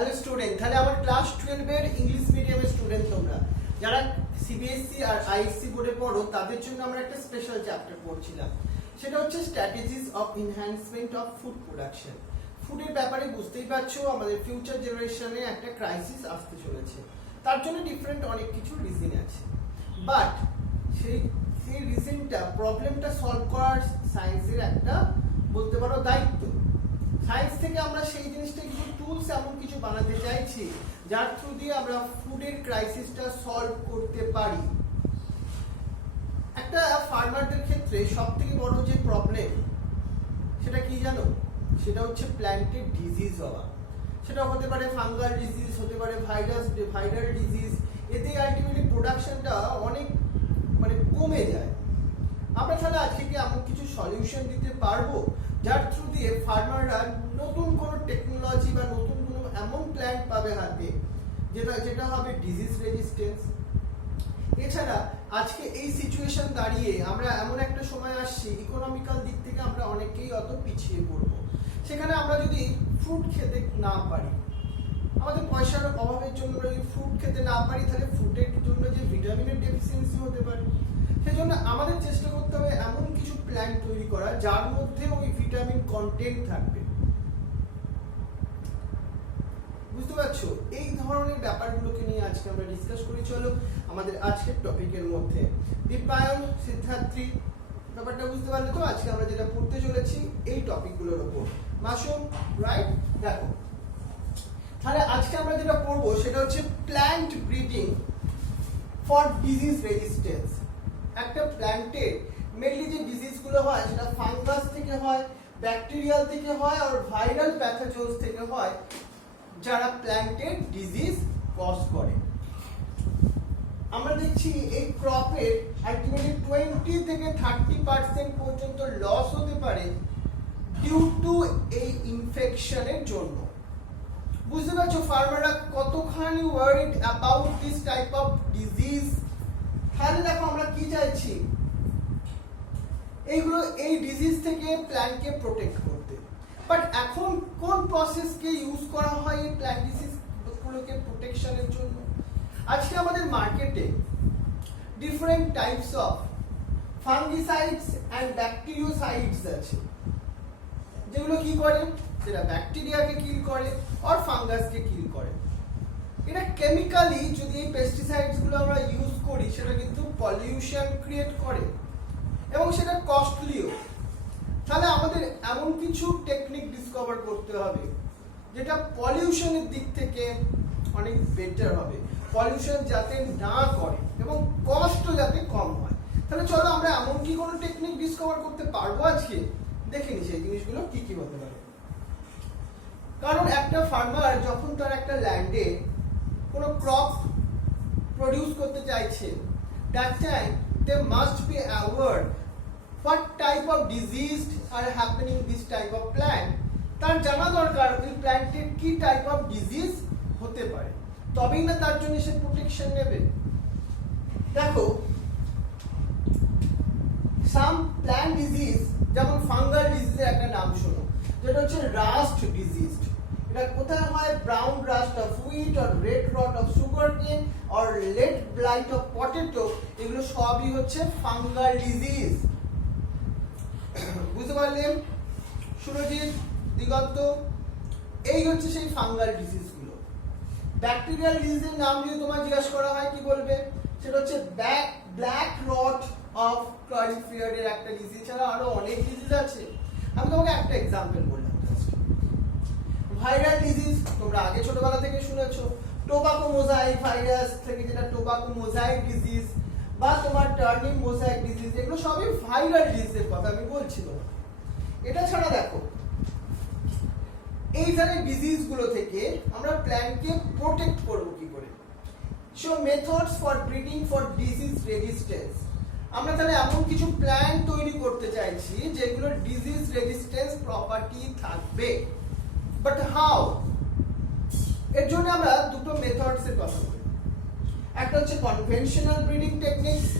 Hello student, তাহলে আমার class 12 এর ইংলিশ মিডিয়ামের স্টুডেন্ট তোমরা যারা সিবিএসসি আর আইএসসি বোর্ডে পড়ো তাদের জন্য আমরা একটা স্পেশাল চ্যাপ্টার পড়ছিলাম। সেটা হচ্ছে strategies of enhancement of food production. ফুডের ব্যাপারে বুঝতেই পারছো আমাদের ফিউচার জেনারেশনে একটা ক্রাইসিস আসতে চলেছে। তার জন্য ডিফারেন্ট অনেক কিছু রিজন আছে, বাট সেই রিজনটা প্রবলেমটা সলভ করার সায়েন্সের একটা বলতে পারো দায়িত্ব। সায়েন্স থেকে আমরা সেই জিনিসটা কিছু টুলস এমন কিছু বানাতে চাইছি যার থ্রু দিয়ে আমরা ফুডের ক্রাইসিসটা সলভ করতে পারি। একটা ফার্মারদের ক্ষেত্রে সবথেকে বড় যে প্রবলেম সেটা কি জানো? সেটা হচ্ছে প্ল্যান্টের ডিজিজ হওয়া। সেটা হতে পারে ফাঙ্গাল ডিজিজ, হতে পারে ভাইরাল ডিজিজ। এতে আলটিমেটলি প্রোডাকশনটা অনেক কমে যায়। আমরা তাহলে আজকে কি এমন কিছু সলিউশন দিতে পারবো যার থ্রু দিয়ে ফার্মাররা নতুন কোনো টেকনোলজি বা নতুন কোনো এমন প্ল্যান্ট পাবে হাতে যেটা হবে ডিজিজ রেজিস্ট্যান্স। এছাড়া আজকে এই সিচুয়েশন দাঁড়িয়ে আমরা এমন একটা সময় আসছি ইকোনমিক্যাল দিক থেকে আমরা অনেকেই অত পিছিয়ে পড়বো। সেখানে আমরা যদি ফ্রুট খেতে না পারি, আমাদের পয়সার অভাবের জন্য যদি ফ্রুট খেতে না পারি, তাহলে ফ্রুটের জন্য যে ভিটামিনের ডেফিসিয়েন্সি হতে পারে। সেজন্য আমাদের চেষ্টা করতে হবে এমন কিছু প্ল্যান্ট তৈরি করা যার মধ্যে ওই ভিটামিন কন্টেন্ট থাকবে। বুঝতে পারছো? এই ধরনের ব্যাপারগুলোকে নিয়ে আজকে আমরা ডিসকাস করি। চলো আমাদের আজকের টপিকের মধ্যে দীপায়ন, সিদ্ধার্থী, ব্যাপারটা বুঝতে পারলে তো? আজকে আমরা যেটা পড়তে চলেছি এই টপিকগুলোর উপর। মাসুম, রাইট? দেখো, তাহলে আজকে আমরা যেটা পড়বো সেটা হচ্ছে plant breeding for disease resistance. একটা প্ল্যান্টের মেনলি যে ডিজিজগুলো হয় সেটা ফাঙ্গাস থেকে হয়, ব্যাকটেরিয়াল থেকে হয় আর ভাইরাল প্যাথোজেনস থেকে হয়, যারা প্ল্যান্টের ডিজিজ কজ করে। আমরা দেখছি এই ক্রপের আলটিমেটলি 20 থেকে 30% পর্যন্ত লস হতে পারে ডিউ টু এই ইনফেকশনের জন্য। বুঝতে পারছো ফার্মাররা কতখানি worried about this type of disease? তাহলে দেখো আমরা কি চাইছি, এই ডিজিজ থেকে প্ল্যান্টকে প্রোটেক্ট করতে। বাট এখন কোন প্রসেসকে ইউজ করা হয় এই প্ল্যান্ট ডিজিজগুলোকে প্রোটেকশনের জন্য? আজকে আমাদের মার্কেটে ডিফারেন্ট টাইপস অফ ফাঙ্গিসাইডস অ্যান্ড ব্যাকটেরিওসাইডস আছে, যেগুলো কি করে, সেটা ব্যাকটেরিয়াকে কিল করে আর ফাঙ্গাসকে কিল করে। এটা কেমিক্যালি যদি এই পেস্টিসাইডস গুলো আমরা ইউজ করি সেটা কিন্তু পলিউশন ক্রিয়েট করে এবং সেটা কস্টলিও। তাহলে আমাদের এমন কিছু টেকনিক ডিসকভার করতে হবে যেটা পলিউশনের দিক থেকে অনেক বেটার হবে, পলিউশন যাতে না করে এবং কস্টও যাতে কম হয়। তাহলে চলো আমরা এমন কি কোনো টেকনিক ডিসকভার করতে পারবো আজকে? দেখে নি সেই জিনিসগুলো কি কি হতে পারে। কারণ একটা ফার্মার যখন তার একটা ল্যান্ডে কোনো ক্রপ প্রডিউস করতে চাইছে, that time they must be aware what type of disease are happening this type of plant. তার জানা দরকার ওই প্ল্যান্টের কি টাইপ অফ ডিজিজ হতে পারে, তবেই না তার জন্য সে প্রোটেকশন নেবে। দেখো, সাম প্ল্যান্ট ডিজিজ, যেমন ফাঙ্গাল ডিজিজের একটা নাম শোনো, যেটা হচ্ছে রাস্ট ডিজিজ। এটা কোথায় হয়? ব্রাউন রাস্ট অফ হুইট আর রেড রট অফ সুগারকেন আর লেট ব্লাইট অফ পটেটো, এগুলো সবই হচ্ছে ফাঙ্গাল ডিজিজ। বুঝতে পারলেন সুরজিৎ, দিগন্ত? এই হচ্ছে সেই ফাঙ্গাল ডিজিজগুলো। ব্যাকটেরিয়াল ডিজিজের নাম যদি তোমার জিজ্ঞাসা করা হয় কি বলবে? সেটা হচ্ছে ব্ল্যাক রট অফ ক্লরিফিয়ার এর একটা ডিজিজ। ছাড়া আরো অনেক ডিজিজ আছে, আমি তোমাকে একটা এক্সাম্পল বললাম। ভাইরাল ডিজিজ তোমরা আগে ছোটবেলা থেকে শুনেছো, টোবাকো মোজাইক ভাইরাস থেকে যেটা টোবাকো মোজাইক ডিজিজ বা তোমার টার্নিং মোজাইক ডিজিজ, এগুলো সবই ভাইরাল ডিজিজের কথা আমি বলছি। এটা ছাড়া দেখো, এই ধরনের ডিজিজ গুলো থেকে আমরা প্ল্যান্টকে প্রোটেক্ট করব কি করে? So methods for breeding for disease resistance. আমরা তাহলে এমন কিছু প্ল্যান্ট তৈরি করতে চাইছি যেগুলো ডিজিজ রেজিস্ট্যান্স প্রপার্টি থাকবে। But how? এর জন্য আমরা দুটো মেথডস এর কথা বলি। একটা হচ্ছে conventional breeding techniques,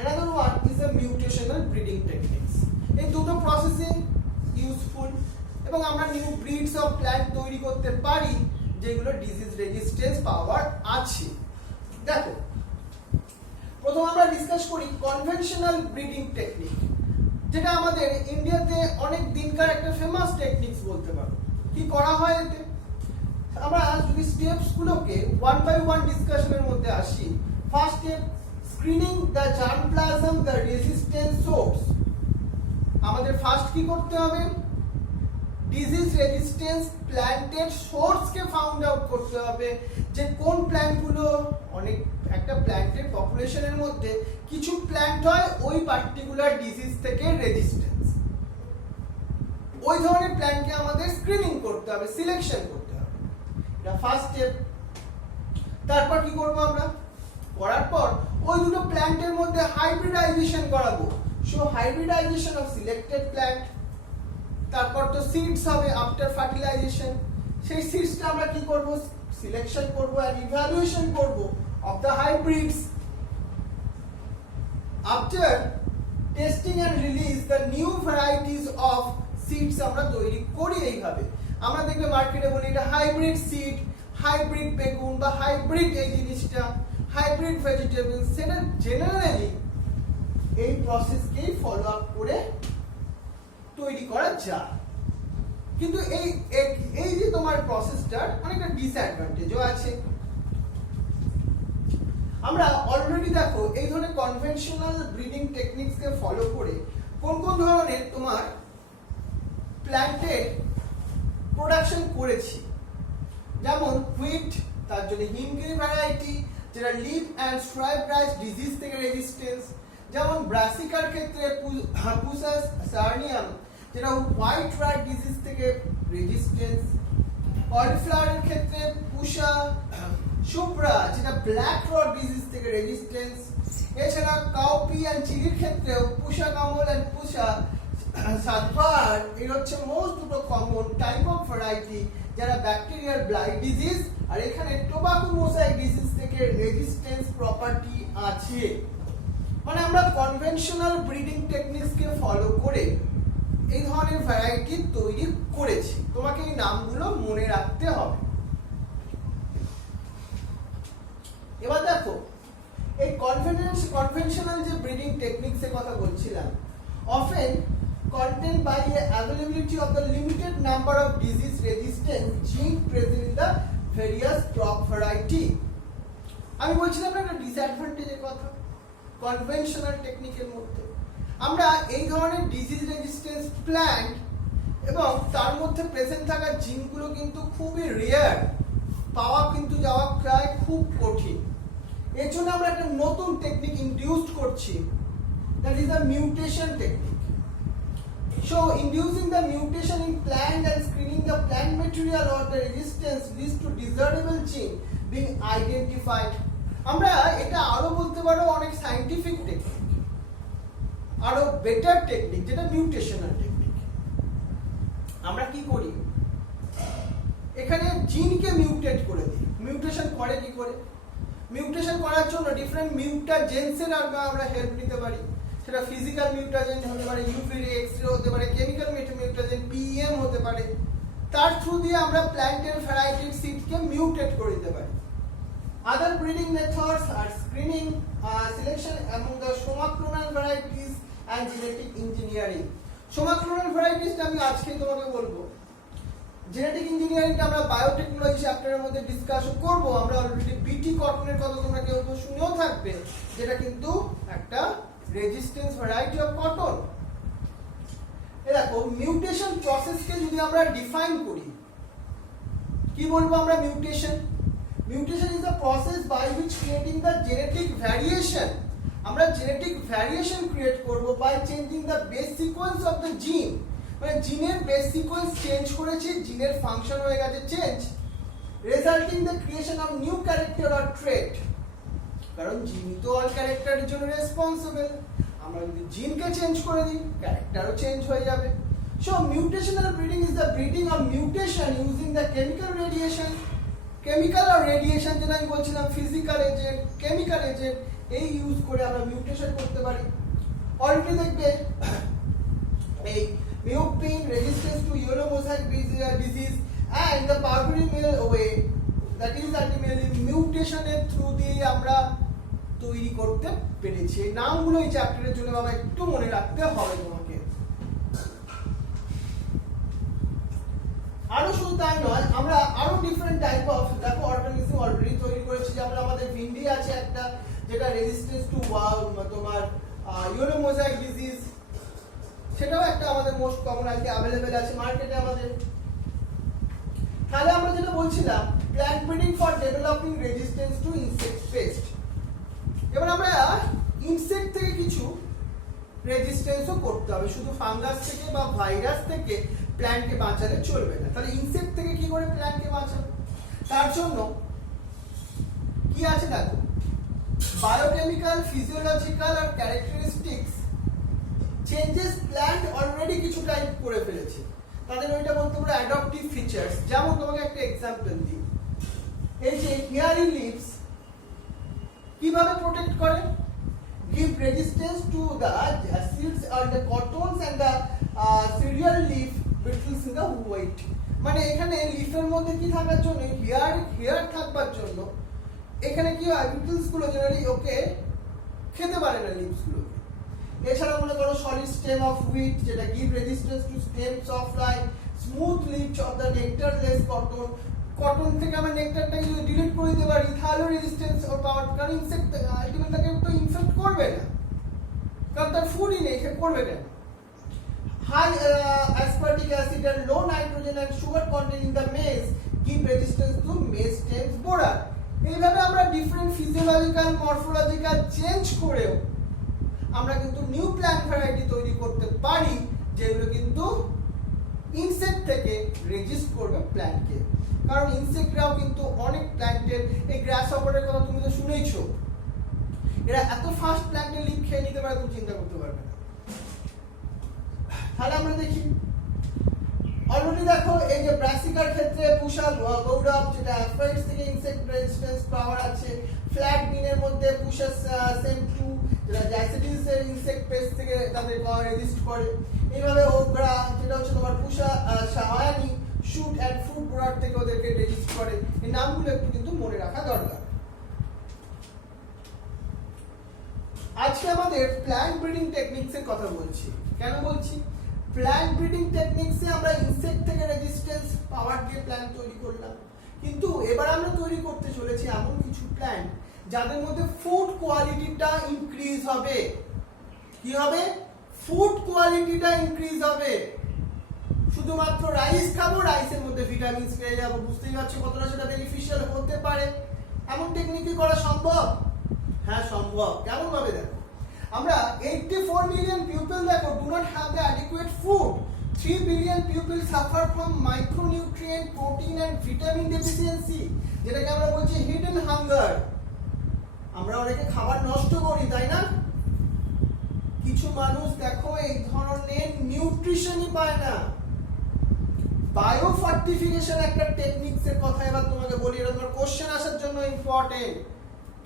another one is a mutational breeding techniques. এই দুটো প্রসেসিং ইউজফুল এবং আমরা নিউ ব্রিডস অফ প্ল্যান্ট তৈরি করতে পারি যেগুলো ডিজিজ রেজিস্ট্যান্স পাওয়ার আছে। দেখো, প্রথম আমরা ডিসকাস করি কনভেনশনাল ব্রিডিং টেকনিক, যেটা আমাদের ইন্ডিয়াতে অনেক দিনকার একটা ফেমাস টেকনিক্স বলতে পারো। কি করা হয় এতে? আমরা যদি স্টেপস গুলোকে ওয়ান বাই ওয়ান ডিসকাশনের মধ্যে আসি। First step, screening the germplasm the resistance source. আমাদের ফার্স্ট কি করতে হবে? ডিজিজ রেজিস্ট্যান্স প্ল্যান্টের সোর্সকে ফাউন্ড আউট করতে হবে, যে কোন প্ল্যান্টগুলো, অনেক একটা প্ল্যান্টের পপুলেশনের মধ্যে কিছু প্ল্যান্ট হয় ওই পার্টিকুলার ডিজিজ থেকে রেজিস্ট্যান্স, ওই ধরনের প্ল্যান্টকে আমাদের স্ক্রিনিং করতে হবে, সিলেকশন করতে হবে। এটা ফার্স্ট স্টেপ। তারপর কি করব আমরা? করার পর ওই দুটো প্ল্যান্টের মধ্যে হাইব্রিডাইজেশন করাবো। So hybridization of selected plant. তারপর তো সিডস হবে আফটার ফার্টিলাইজেশন। সেই সিডসটা আমরা কি করব? সিলেকশন করব আর ইভালুয়েশন করব of the hybrids. After testing and release the new varieties of seeds আমরা তৈরি করি। এইভাবে আমরা দেখবে মার্কেটে বলি এটা হাইব্রিড সিড, হাইব্রিড বেগুন বা হাইব্রিড এই জিনিসটা, হাইব্রিড ভেজিটেবল। সেটা জেনারেলি এই প্রসেসকেই ফলো আপ করে তৈরি করা যায়। কিন্তু এই যে তোমার প্রসেসটার অনেকটা ডিসঅ্যাডভান্টেজও আছে। আমরা অলরেডি দেখো এই ধরনের কনভেনশনাল ব্রিডিং টেকনিক্সকে ফলো করে কোন কোন ধরনের তোমার প্ল্যান্টের প্রোডাকশন করেছি। যেমন হুইট, তার জন্য হিমগিরি ভ্যারাইটি যেটা leaf and stripe rice disease থেকে রেজিস্ট্যান্স। যেমন ব্রাসিকার ক্ষেত্রে পুসাস সার্নিয়াম যেটা হোয়াইট রাট ডিজিজ থেকে রেজিস্ট্যান্স। কলিফ্লাওয়ারের ক্ষেত্রে পুষা সুপ্রা যেটা ব্ল্যাক রট ডিজিজ থেকে রেজিস্ট্যান্স। এছাড়া কাউপি এন্ড চিলির ক্ষেত্রেও পুষা কামল এন্ড পুষা সাতবার এর হচ্ছে মোস্ট দুটো কমন টাইপ অফ ভ্যারাইটি যারা ব্যাকটেরিয়াল ব্লাইট ডিজিজ আর এখানে টোবাকো মোজাইক ডিজিজ থেকে রেজিস্ট্যান্স প্রপার্টি আছে। মানে আমরা কনভেনশনাল ব্রিডিং টেকনিক্সকে ফলো করে এই ধরনের ভ্যারাইটি তৈরি করেছি। তোমাকে এই নামগুলো মনে রাখতে হবে। এবার দেখো, এই কনভেনশনাল যে ব্রিডিং টেকনিক্স এর কথা বলছিলাম, often contained by a availability of the limited number of disease resistant gene present in the various crop variety. আমি বলছিলাম না একটা ডিসঅ্যাডভান্টেজের কথা কনভেনশনাল টেকনিকের মধ্যে। আমরা এই ধরনের ডিজিজ রেজিস্ট্যান্স প্ল্যান্ট এবং তার মধ্যে প্রেজেন্ট থাকা জিনগুলো কিন্তু খুবই রেয়ার, পাওয়া কিন্তু যাওয়া প্রায় খুব কঠিন। এর জন্য আমরা একটা নতুন টেকনিক ইন্ট্রোডিউস করছি, that is the mutation technique. So inducing the mutation in plant and screening the plant material or the resistance leads to desirable gene being identified. আমরা এটা আরো বলতে পারো অনেক সায়েন্টিফিক টেকনিক, আরো বেটার টেকনিক যেটা মিউটেশনাল technique. আমরা কি করি? এখানে জিনকে মিউটেট করে দিই। মিউটেশন করে কি করে? মিউটেশন করার জন্য ডিফারেন্ট মিউটাজেন্সের আমরা হেল্প নিতে পারি। সেটা ফিজিক্যাল মিউটাজেন হতে পারে, ইউভি রে, এক্স-রে হতে পারে, কেমিক্যাল মিউটাজেন পিএম হতে পারে। তার থ্রু দিয়ে আমরা প্ল্যান্টের ভ্যারাইটির সিডকে মিউটেট করে দিতে পারি। Other breeding methods are screening, selection among the somaclonal varieties and genetic engineering. Somaclonal varieties আমি আজকে তোমাকে বলবো। জেনেটিক ইঞ্জিনিয়ারিংটা আমরা বায়োটেকনোলজি চ্যাপ্টারের মধ্যে ডিসকাস করব। আমরা অলরেডি বিটি কটনের কথা তোমরা কেউ শুনেও থাকবে, যেটা কিন্তু একটা রেজিস্ট্যান্স ভ্যারাইটি অফ কটন। দেখো, মিউটেশন প্রসেসকে যদি আমরা ডিফাইন করি, কি বলবো আমরা? Mutation is the process by which creating the genetic variation. আমরা জেনেটিক ভ্যারিয়েশন ক্রিয়েট করব by changing the base sequence of the gene. মানে জিনের বেস সিকোয়েন্স চেঞ্জ করেছি, জিনের ফাংশন হয়ে গেছে change, resulting the creation of new character or trait. কারণ জিনই তো অল ক্যারেক্টারের জন্য রেসপন্সিবল। আমরা যদি জিনকে চেঞ্জ করে দিই, ক্যারেক্টারও চেঞ্জ হয়ে যাবে। So mutational breeding is the breeding of mutation using the chemical radiation. Chemical আর রেডিয়েশন যেটা আমি বলছিলাম, ফিজিক্যাল এজেন্ট, কেমিক্যাল এজেন্ট, এই ইউজ করে আমরা মিউটেশন করতে পারি। অলরেডি দেখবে এই Meupin resistance to yellow mosaic disease and the powdery mill way, that is ultimately mutation এর থ্রু দিয়ে আমরা তৈরি করতে পেরেছি। এই নামগুলো এই চ্যাপ্টারের জন্য বাবা একটু মনে রাখতে হবে তোমাকে। আরো শুধু তাই নয়, আমরা আরো ডিফারেন্ট টাইপ অফ দেখো অর্গানিজম অলরেডি তৈরি করেছি। যেমন আমাদের ভিন্ডি আছে একটা, যেটা রেজিস্ট্যান্স টু তোমার ইউরোমোজাইক ডিজিজ, সেটাও একটা আমাদের মোস্ট কমন আজকে অ্যাভেলেবেল আছে মার্কেটে আমাদের। তাহলে আমরা যেটা বলছিলাম, plant breeding for developing resistance to insect pest. এবার আমরা ইনসেক্ট থেকে কিছু রেজিস্ট্যান্সও করতে হবে, শুধু ফাঙ্গাস থেকে বা ভাইরাস থেকে প্ল্যান্টকে বাঁচালে চলবে না। তাহলে ইনসেক্ট থেকে কি করে প্ল্যান্টকে বাঁচাবো? তার জন্য কি আছে দেখো, বায়োকেমিক্যাল, ফিজিওলজিক্যাল আর ক্যারেক্টারিস্টিক্স চেঞ্জেস প্ল্যান্ট অলরেডি কিছু টাইপ করে ফেলেছে, তাদের ওইটা বলতে পারো অ্যাডাপটিভ ফিচার্স। যেমন তোমাকে একটা এক্সাম্পল দিই, এই যে হেয়ারি লিভস কিভাবে প্রোটেক্ট করে, give resistance to the seeds or the cottons and the cereal leaf beetles in the wheat। মানে এখানে লিফের মধ্যে কি থাকার জন্য, হেয়ার থাকবার জন্য এখানে কি হয়, বিটলস গুলো জেনারেলি ওকে খেতে পারে না লিভস গুলো। এছাড়া মনে করো সলিড স্টেম অফ হুইট, যেটা give resistance to stems of fly, smooth leaves of the nectarless cotton. Cotton থেকে আমরা নেক্টারটাকে যদি ডিলিট করে দিতে পারি তাহলেও রেজিস্ট্যান্স ওর পাওয়ার, কারণ ইনসেক্ট আলটিমেটলি তো ইনফেক্ট করবে না, কারণ তার ফুডই নেই, সে করবে কেন। High aspartic acid and low nitrogen and sugar content in the maize give resistance to maize stems borer। এইভাবে আমরা ডিফারেন্ট ফিজিওলজিক্যাল, মরফোলজিক্যাল চেঞ্জ করেও আমরা কিন্তু নিউ প্ল্যান্ট ভ্যারাইটি তৈরি করতে পারি, যেগুলো কিন্তু ইনসেক্ট থেকে রেজিস্ট করবে প্ল্যান্টকে। কারণ ইনসেক্টরাও কিন্তু অনেক প্ল্যান্টের, এই গ্রাস হপারের কথা তুমি তো শুনেইছো, এরা এত ফাস্ট প্ল্যান্টের লিভ খেয়ে নিতে পারে তুমি চিন্তা করতে পারবে না। তাহলে আমরা দেখি অলরেডি দেখো এই যে ব্রাসিকার ক্ষেত্রে পুষা গৌরব, যেটা অ্যাফ্রাইডস থেকে ইনসেক্ট রেজিস্ট্যান্স পাওয়ার আছে। ফ্ল্যাট বিনের মধ্যে পুষা সেম টু, যেটা জ্যাসিডিস এর ইনসেক্ট পেস্ট থেকে তাদের রেজিস্ট করে। এইভাবে ওগ্রা, যেটা হচ্ছে তোমার পুষা সাহায়ানি শুট এন্ড ফ্রুট প্রোডাক্ট থেকে ওদেরকে রেজিস্ট করে। এই নামগুলো একটু কিন্তু মনে রাখা দরকার। আজকে আমাদের প্ল্যান্ট ব্রিডিং টেকনিক্স এর কথা বলছি। কেন বলছি? প্ল্যান্ট ব্রিডিং টেকনিক্সে আমরা ইনসেক্ট থেকে রেজিস্ট্যান্স পাওয়ার দিয়ে প্ল্যান্ট তৈরি করলাম, কিন্তু এবার আমরা তৈরি করতে চলেছি এমন কিছু প্ল্যান্ট যাদের মধ্যে ফুড কোয়ালিটিটা ইনক্রিজ হবে। কি হবে? ফুড কোয়ালিটিটা ইনক্রিজ হবে। শুধুমাত্র রাইস খাবো, রাইসের মধ্যে ভিটামিনস পেয়ে যাবো, বুঝতেই পারছো কতটা সেটা বেনিফিশিয়াল হতে পারে। এমন টেকনিক কি করা সম্ভব? হ্যাঁ সম্ভব। কেমন ভাবে? দেখো, আমরা 84 মিলিয়ন পিপল দেখো do not have the adequate food, 3 billion people suffer from micronutrient, protein and vitamin deficiency, যেটাকে আমরা বলছি hidden hunger। আমরা অনেকে খাবার নষ্ট করি, তাই না? কিছু মানুষ দেখো এই ধরনের নিউট্রিশনই পায় না। বায়ো ফর্টিফিকেশন একটা টেকনিক্স এর কথা এবার তোমাকে বলি, এটা তোমার কোশ্চেন আসার জন্য ইম্পর্টেন্ট।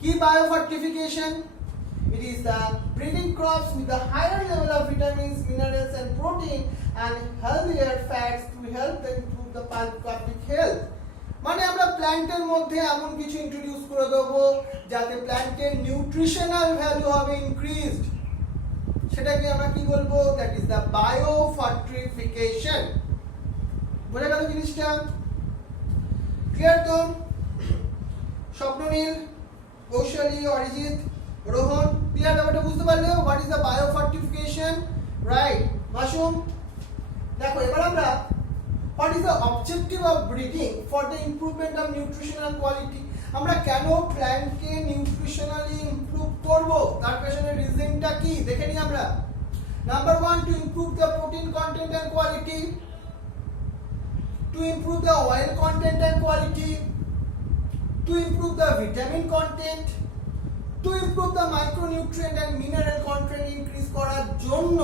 কি bio fortification? It is the breeding crops with a higher level of vitamins, minerals and protein and healthier fats to help them improve the public health। মানে আমরা প্ল্যান্টের মধ্যে এমন কিছু ইন্ট্রোডিউস করে দেবো যাতে প্ল্যান্টের নিউট্রিশনাল ভ্যালু হবে ইনক্রিজড। সেটাকে আমরা কি বলবো? That is the bio fortification. বুঝে গেল জিনিসটা? ক্লিয়ার তো? স্বপ্ননীল, কৌশলী, অরিজিৎ, রোহন, ক্লিয়ার ব্যাপারটা বুঝতে পারলে? What is the bio fortification, right? Masum, দেখো এবার আমরা what is the objective of breeding for the improvement of nutritional quality. আমরা কেন প্ল্যান্টকে নিউট্রিশনালি ইমপ্রুভ করব, তার পেছনে রিজনটা কি দেখে নিই আমরা। Number 1, to improve the protein content and quality, to improve the oil content and quality, to improve the vitamin content, to improve the micronutrient and mineral content increase করার জন্য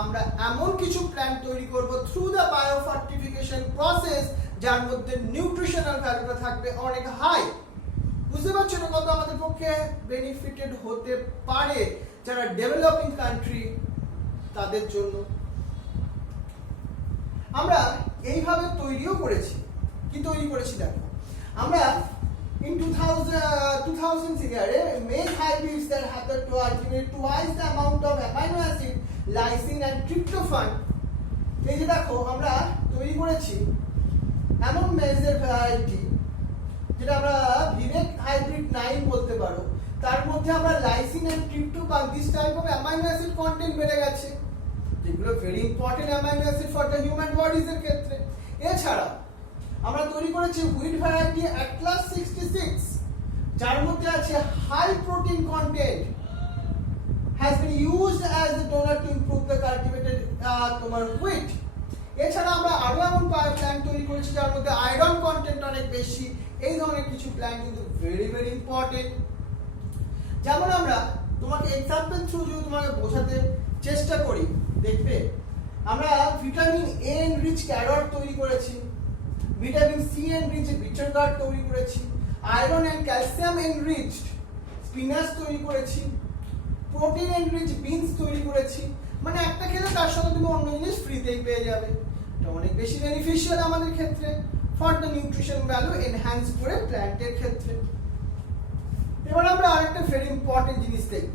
আমরা এমন কিছু প্ল্যান্ট তৈরি করব থ্রু দ্য বায়োফর্টিফিকেশন প্রসেস, যার মধ্যে nutritional ভ্যালুটা থাকবে অনেক হাই। বুঝতে পারছো না কত আমাদের পক্ষে বেনিফিটেড হতে পারে যারা ডেভেলপিং কান্ট্রি তাদের জন্য। আমরা এইভাবে তৈরিও করেছি। কি তৈরি করেছি দেখো, আমরা in 2000 year make hybrids that have the ultimate twice the amount of amino acid, lysine and tryptophan। এই যে দেখো আমরা তৈরি করেছি এমন মেজের ভ্যারাইটি যেটা আমরা ভিভেক হাইব্রিড 9 বলতে পারো, তার মধ্যে আমরা lysine and tryptophan this type of amino acid content বেড়ে গেছে, যেগুলো very important amino acid for the human bodies এর ক্ষেত্রে। এছাড়া আমরা তৈরি করেছি হুইট ভ্যারাইটি অ্যাটলাস 66, যার মধ্যে আছে high protein content, has been used as a donor to improve the cultivated তোমার wheat। এছাড়া আমরা আরো এমন প্ল্যান্ট তৈরি করেছি যার মধ্যে আয়রন কন্টেন্ট অনেক বেশি। এই ধরনের কিছু প্ল্যান্ট কিন্তু ভেরি ভেরি ইম্পর্টেন্ট। যেমন আমরা তোমাকে এক্সাম্পল থ্রু যদি তোমাকে বোঝাতে চেষ্টা করি, দেখবে আমরা ভিটামিন এ এনরিচ ক্যারট তৈরি করেছি, vitamin C enrich bitter gourd তৈরি করেছি, iron and calcium enriched spinach তৈরি করেছি, প্রোটিন এনরিচ বিনস তৈরি করেছি। মানে একটা খেলে তার সাথে তুমি অন্য জিনিস ফ্রিতেই পেয়ে যাবে। এটা অনেক বেশি বেনিফিশিয়াল আমাদের ক্ষেত্রে for the nutrition value enhance করে প্ল্যান্টের ক্ষেত্রে। এবার আমরা আরেকটা ভেরি ইম্পর্টেন্ট জিনিস দেখব।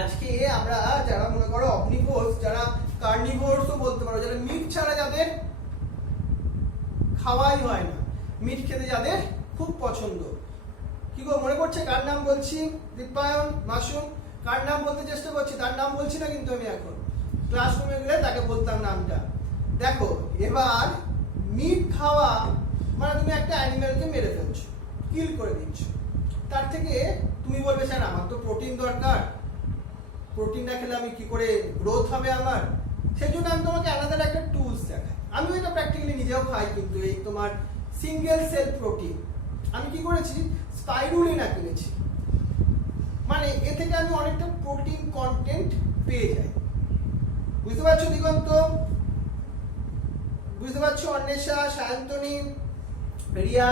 আজকে আমরা যারা মনে করো অমনিভোরস, যারা কার্নিভোরসও বলতে পারো, যারা মিট ছাড়া যাদের খাওয়াই হয় না, মিট খেতে যাদের খুব পছন্দ, কি গো মনে পড়ছে কার নাম বলছি? দীপায়ন, মাসুম, কার নাম বলতে চেষ্টা করছি, তার নাম বলছি না কিন্তু আমি এখন ক্লাসরুমে গেলে তাকে বলতাম নামটা। দেখো এবার মিট খাওয়া মানে তুমি একটা অ্যানিমেলকে মেরে ফেলছো, কিল করে দিচ্ছ। তার থেকে তুমি বলবে স্যার আমার তো প্রোটিন দরকার, প্রোটিন না খেলে আমি কি করে গ্রোথ হবে আমার? সেই জন্য আমি তোমাকে আলাদা একটা টুলস দেখাই। আমি এটা প্র্যাকটিক্যালি নিজেও খাই, কিন্তু এই তোমার সিঙ্গেল সেল প্রোটিন আমি কি করেছি, স্পাইরুলিনা কিনেছি। মানে এ থেকে আমি অনেকটা প্রোটিন কন্টেন্ট পেয়ে যাই। বুঝতে পারছো দিগন্ত? বুঝতে পারছো অন্বেষা, সায়ন্তনী, রিয়া,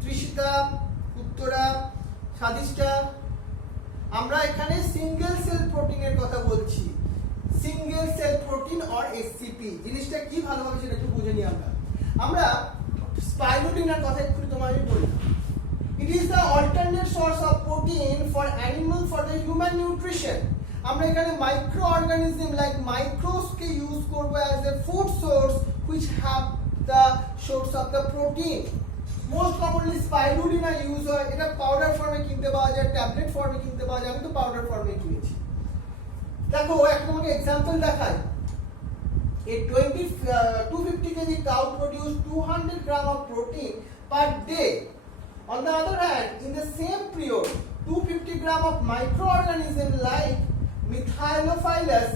তৃষিতা, উত্তরা, সাদিষ্টা? আমরা এখানে সিঙ্গেল সেল প্রোটিনের কথা বলছি, single cell protein or SCP. জিনিসটা কি ভালোভাবে সেটা একটু বুঝে নিই। আমরা স্পাইরুলিনার কথা একটু তোমাকে বলি। It is the alternate source of protein for animal for the human nutrition. আমরা এখানে মাইক্রো অর্গানিজম লাইক মাইক্রোস কে ইউজ করব as a food source which have the source of the protein. Most commonly spirulina use হয়। এটা powder ফর্মে কিনতে পাওয়া যায়, tablet ফর্মে কিনতে পাওয়া যায়। আমি তো পাউডার ফর্মে কিনেছি। দেখো একটা তোমাকে एग्जांपल দেখাই। A 250 kg cow produce 200 gram of protein per day. On the other hand, in the same period, 250 gram of microorganisms like Methylophyllus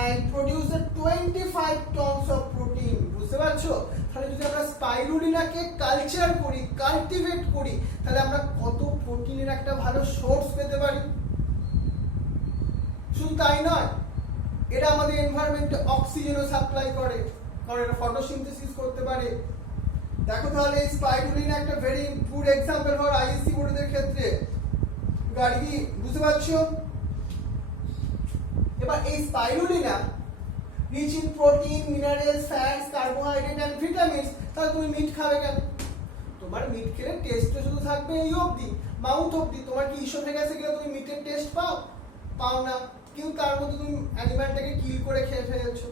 and produce 25 tons of protein. বুঝতে পারছো? তাহলে যদি আমরা স্পাইরুলিনাকে কালচার করি, কাল্টিভেট করি, তাহলে আমরা কত প্রোটিনের একটা ভালো সোর্স পেতে পারি। শুধু তাই নয়, এটা আমাদের এনভায়রনমেন্টে অক্সিজেনও সাপ্লাই করে, কারণ এটা ফটোসিনথেসিস করতে পারে। দেখো তাহলে এই স্পাইরুলিনা একটা very good example for ISC বোর্ডের ক্ষেত্রে। গাড়ি বুঝতে পারছো? এবার এই spirulina rich in protein, minerals, fats, carbohydrate and vitamins. তাহলে তুমি মিট খাবে কেন? তোমার মিট খেলে টেস্ট শুধু থাকবে এই অবধি, মাউথ অবধি। তোমার কি ইসোফেগাসে গেলে তুমি মিটের টেস্ট পাও না, কিন্তু তার মধ্যে তুমি অ্যানিমালটাকে কিল করে খেয়ে ফেলেছো।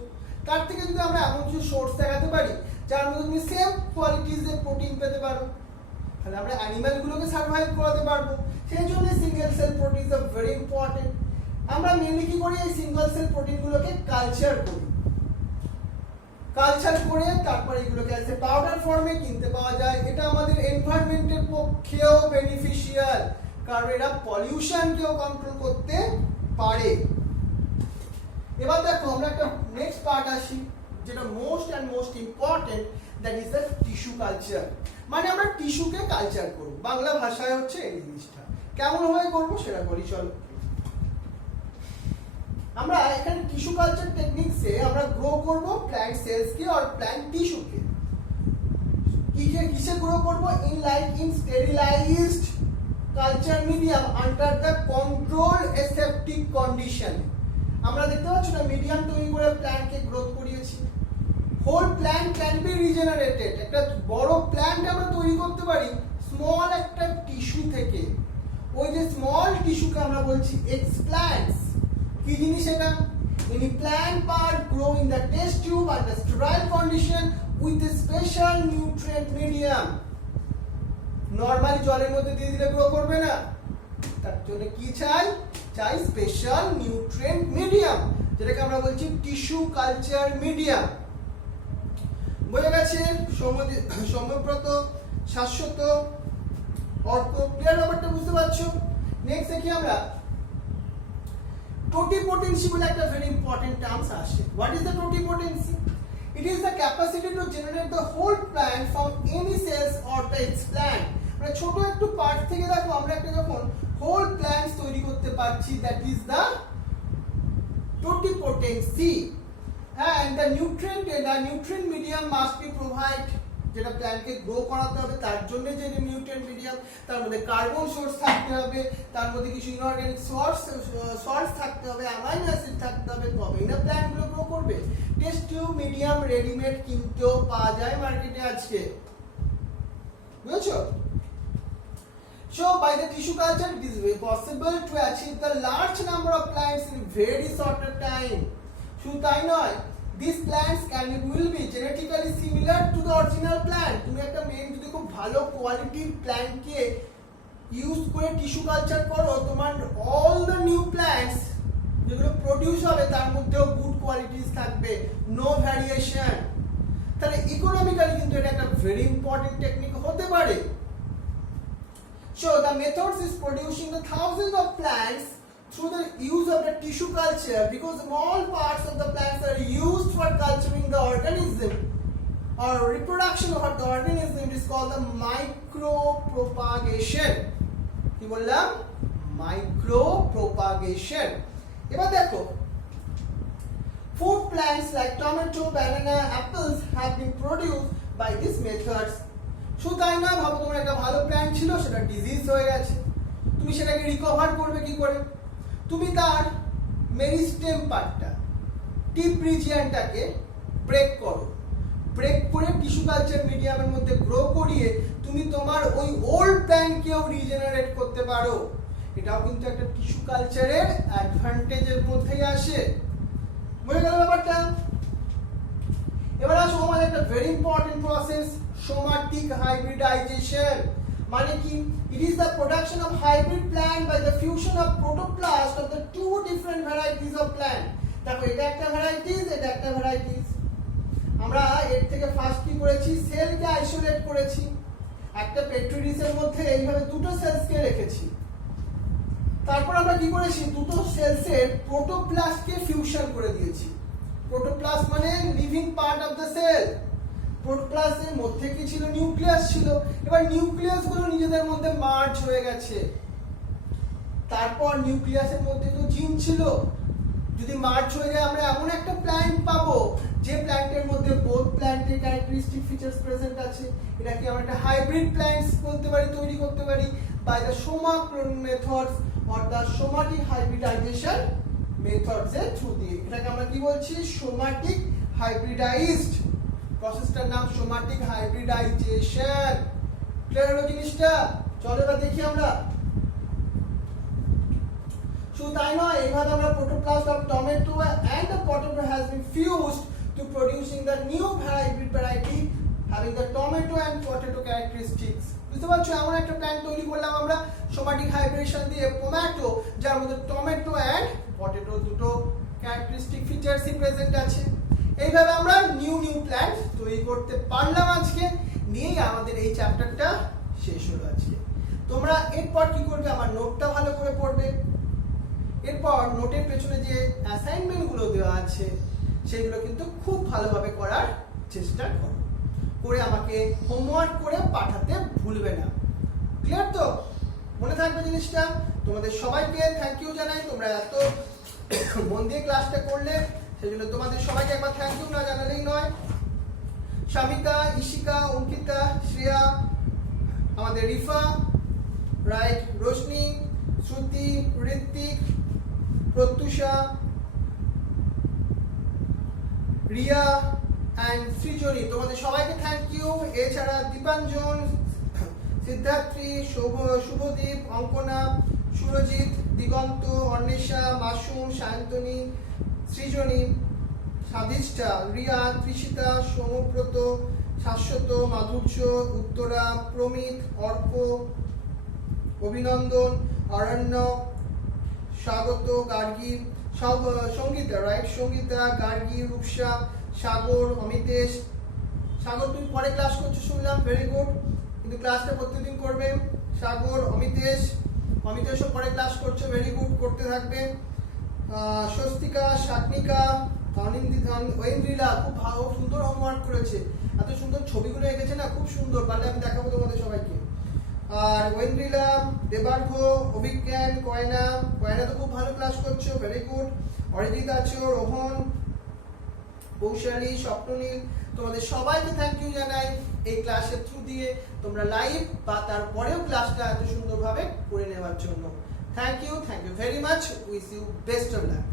তার থেকে যদি আমরা এমন কিছু সোর্স দেখাতে পারি যার মধ্যে তুমি সেম কোয়ালিটিজের প্রোটিন পেতে পারো, তাহলে আমরা অ্যানিমালগুলোকে সার্ভাইভ করাতে পারবো। সেই জন্য single cell protein is very important. আমরা মেনলি কি করি, এই সিঙ্গেল সেল প্রোটিনগুলোকে কালচার করি। কালচার করে তারপর এগুলোকে এসে পাউডার ফর্মে কিনতে পাওয়া যায়। এটা আমাদের এনভায়রনমেন্টের পক্ষেও বেনিফিশিয়াল, কারণ এরা পলিউশনকেও কন্ট্রোল করতে পারে। এবার দেখো আমরা একটা নেক্সট পার্ট আসি, যেটা most and most important, that is the tissue culture. মানে আমরা টিস্যুকে কালচার করব। বাংলা ভাষায় হচ্ছে এই জিনিসটা। কেমন ভাবে করব সেটা করি, চলো। আমরা এখানে টিস্যু কালচার টেকনিক্সে আমরা গ্রো করব প্ল্যান্ট সেলসকে আর প্ল্যান্ট টিস্যুকে। কিসে গ্রো করব? In sterilized culture medium under the control aseptic condition. আমরা দেখতে পাচ্ছি না মিডিয়াম তৈরি করে প্ল্যান্টকে গ্রোথ করিয়েছি। Whole plant can be regenerated. একটা বড় প্ল্যান্ট আমরা তৈরি করতে পারি স্মল একটা টিস্যু থেকে। ওই যে স্মল টিস্যুকে আমরা বলছি এক্সপ্ল্যান্টস। কি জিনিস এটা? Any plant part grow in the test tube under sterile condition with a special nutrient medium. Normally জলের মধ্যে দিয়ে দিলে গ্রো করবে না, তার জন্য কি চাই? চাই স্পেশাল নিউট্রিয়েন্ট মিডিয়াম, যেটাকে আমরা বলছি টিস্যু কালচার মিডিয়াম। বোঝা গেছে? সমব্রত, শাশ্বত, অর্ক, ক্লিয়ার ব্যাপারটা বুঝতে পারছো? নেক্সট দেখি আমরা totipotency বলে একটা ভেরি ইম্পর্টেন্ট টার্মস আসে। What is the totipotency? It is the capacity to generate the whole plant from any cells or the explant. মানে ছোট একটু পার্ট থেকে দেখো আমরা একটা যখন হোল প্ল্যান্ট তৈরি করতে পারছি, that is the totipotency. And the nutrient medium must be provided, যেটা প্ল্যান্টকে গ্রো করাতে হবে তার জন্য যে নিউট্রিয়েন্ট মিডিয়াম, তার মধ্যে কার্বন সোর্স থাকতে হবে, তার মধ্যে কিছু ইনঅর্গানিক সল্টস থাকতে হবে, অ্যামাইনো অ্যাসিড থাকতে হবে, তবেই না প্ল্যান্টগুলো গ্রো করবে। টেস্ট টিউব মিডিয়াম রেডিমেড কিনতেও পাওয়া যায় মার্কেটে আজকে, বুঝছো? So by the tissue culture it is possible to achieve the large number of plants in very short time. শুধু তাই নয়, these plants will be genetically similar to the original plant. তুমি একটা মেন যদি খুব ভালো কোয়ালিটির প্ল্যান্টকে ইউজ করে টিস্যু কালচার করো, তোমার অল দ্য নিউ প্ল্যান্টস যেগুলো প্রডিউস হবে তার মধ্যেও গুড কোয়ালিটিস থাকবে, নো ভ্যারিয়েশন। তাহলে ইকোনমিক্যালি কিন্তু এটা একটা ভেরি ইম্পর্টেন্ট টেকনিক হতে পারে। So the methods is producing the thousands of plants through the use of the tissue culture, because small parts of the plants are used for culturing the organism or reproduction of the organism. It is called the micropropagation. কি বললাম? Micropropagation. এবার দেখো, food plants like tomato, banana, apples have been produced by these methods. শুধু তাই না, ভাবো তোমার একটা ভালো প্ল্যান্ট ছিল, সেটা ডিজিজ হয়ে গেছে, তুমি সেটাকে রিকভার করবে কি করে? তুমি তার মেরিস্টেম পার্টটা, টিপ রিজিয়নটাকে ব্রেক করো, ব্রেক করে টিস্যু কালচার মিডিয়ামের মধ্যে গ্রো করিয়ে তুমি তোমার ওই ওল্ড প্ল্যান্টকেও রিজেনারেট করতে পারো। এটাও কিন্তু একটা টিস্যু কালচারের অ্যাডভান্টেজের মধ্যেই আসে। বুঝে গেল ব্যাপারটা? এবার আসো আমাদের একটা very important process, somatic hybridization. মানে কি? It is the production of hybrid plant by the fusion of protoplast of the two different varieties of plant. দেখো এটা একটা ভ্যারাইটিস, এটা একটা ভ্যারাইটিস। আমরা এর থেকে ফার্স্ট কি করেছি? সেলকে আইসোলেট করেছি, একটা পেট্রি ডিশের মধ্যে এইভাবে দুটো সেলসকে রেখেছি। তারপর আমরা কি করেছি? দুটো সেলসের প্রোটোপ্লাস্টকে ফিউশন করে দিয়েছি। প্রোটোপ্লাস্ট মানে living part of the cell. প্রোটোপ্লাস্টের মধ্যে কি ছিল? নিউক্লিয়াস ছিল। এবার নিউক্লিয়াস গুলো নিজেদের মধ্যে মার্জ হয়ে গেছে। তারপর নিউক্লিয়াসের মধ্যে তো জিন ছিল, যদি মার্জ হয়ে যায় আমরা এমন একটা প্ল্যান্ট পাবো যে প্ল্যান্টের মধ্যে বোথ প্ল্যান্টের ক্যারেক্টারিস্টিক ফিচার্স প্রেজেন্ট আছে। এটাকে আমরা একটা হাইব্রিড প্ল্যান্টস বলতে পারি, তৈরি করতে পারি by the soma cloning methods or the somatic hybridization methods এর থ্রু দিয়ে। এটাকে আমরা কি বলছি? Somatic hybridised. প্রসেসটার নাম সোমাটিক হাইব্রিডাইজেশন। ক্লিয়ার হলো জিনিসটা? চলো এবার দেখি আমরা। শুধু তাই নয়, এইভাবে আমরা protoplast of tomato and the potato has been fused to producing the new hybrid variety having the tomato and potato characteristics. বুঝতে পারছো? এমন একটা প্ল্যান্ট তৈরি করলাম আমরা সোমাটিক হাইব্রিডেশন দিয়ে, টমেটো, যার মধ্যে টমেটো এন্ড পটেটো দুটো ক্যারেক্টারিস্টিক ফিচারসই প্রেজেন্ট আছে। এইভাবে আমরা নিউ প্ল্যান্ট তৈরি করতে পারলাম আজকে। নিয়েই আমাদের এই চ্যাপ্টারটা শেষ হলো আজকে। তোমরা এরপর কি করবে? আমার নোটটা ভালো করে পড়বে। এরপর নোটের পেছনে যে অ্যাসাইনমেন্ট গুলো দেওয়া আছে সেগুলো কিন্তু খুব ভালোভাবে করার চেষ্টা করো, করে আমাকে হোমওয়ার্ক করে পাঠাতে ভুলবে না। ক্লিয়ার তো? মনে থাকবে জিনিসটা? তোমাদের সবাইকে থ্যাংক ইউ জানাই, তোমরা এত মন দিয়ে ক্লাসটা করলে, সেজন্য তোমাদের সবাইকে একবার থ্যাংক ইউ না জানালেই নয়। শামিকা, ইশিকা, অঙ্কিতা, শ্রেয়া, আমাদের রিফা, রাইট, রোশনি, শ্রুতি, ঋত্বিক, প্রত্যুষা, রিয়া, অ্যান্ড সৃজনী, তোমাদের সবাইকে থ্যাংক ইউ। এছাড়া দীপাঞ্জন, সিদ্ধার্থী, শুভদীপ, অঙ্কনা, সুরজিৎ, দিগন্ত, অন্বেষা, মাসুম, সায়ন্তনী, সৃজনী, সাধিষ্ঠা, রিয়া, তৃষিতা, সৌমব্রত, শাশ্বত, মাধুর্য, উত্তরা, প্রমিত, অর্ক, অভিনন্দন, অরণ্য, স্বাগত, গার্গী, সঙ্গীতা, রাইট, সঙ্গীতা, গার্গী, রূপসা, সাগর, অমিতেশ। সাগর তুমি পরে ক্লাস করছো শুনলাম, ভেরি গুড, কিন্তু ক্লাসটা প্রত্যেকদিন করবে। সাগর, অমিতেশও পরে ক্লাস করছো, ভেরি গুড, করতে থাকবে। স্বস্তিকা, শাকনিকা, ঐন্দ্রিলা, খুব ভালো, সুন্দর হোমওয়ার্ক করেছে, এত সুন্দর ছবিগুলো এঁকেছে না, খুব সুন্দর, পারলে আমি দেখাবো তোমাদের সবাইকে। আর ঐন্দ্রিলা, দেবার্ঘ, অভিজ্ঞান, কয়না তো খুব ভালো ক্লাস করছো, ভেরি গুড। অরিজিৎ আছো, রোহন, কৌশালী, স্বপ্ননীল, তোমাদের সবাইকে থ্যাংক ইউ জানাই এই ক্লাসের থ্রু দিয়ে তোমরা লাইভ বা তারপরেও ক্লাসটা এত সুন্দরভাবে করে নেওয়ার জন্য। Thank you very much, wish you best of lakh.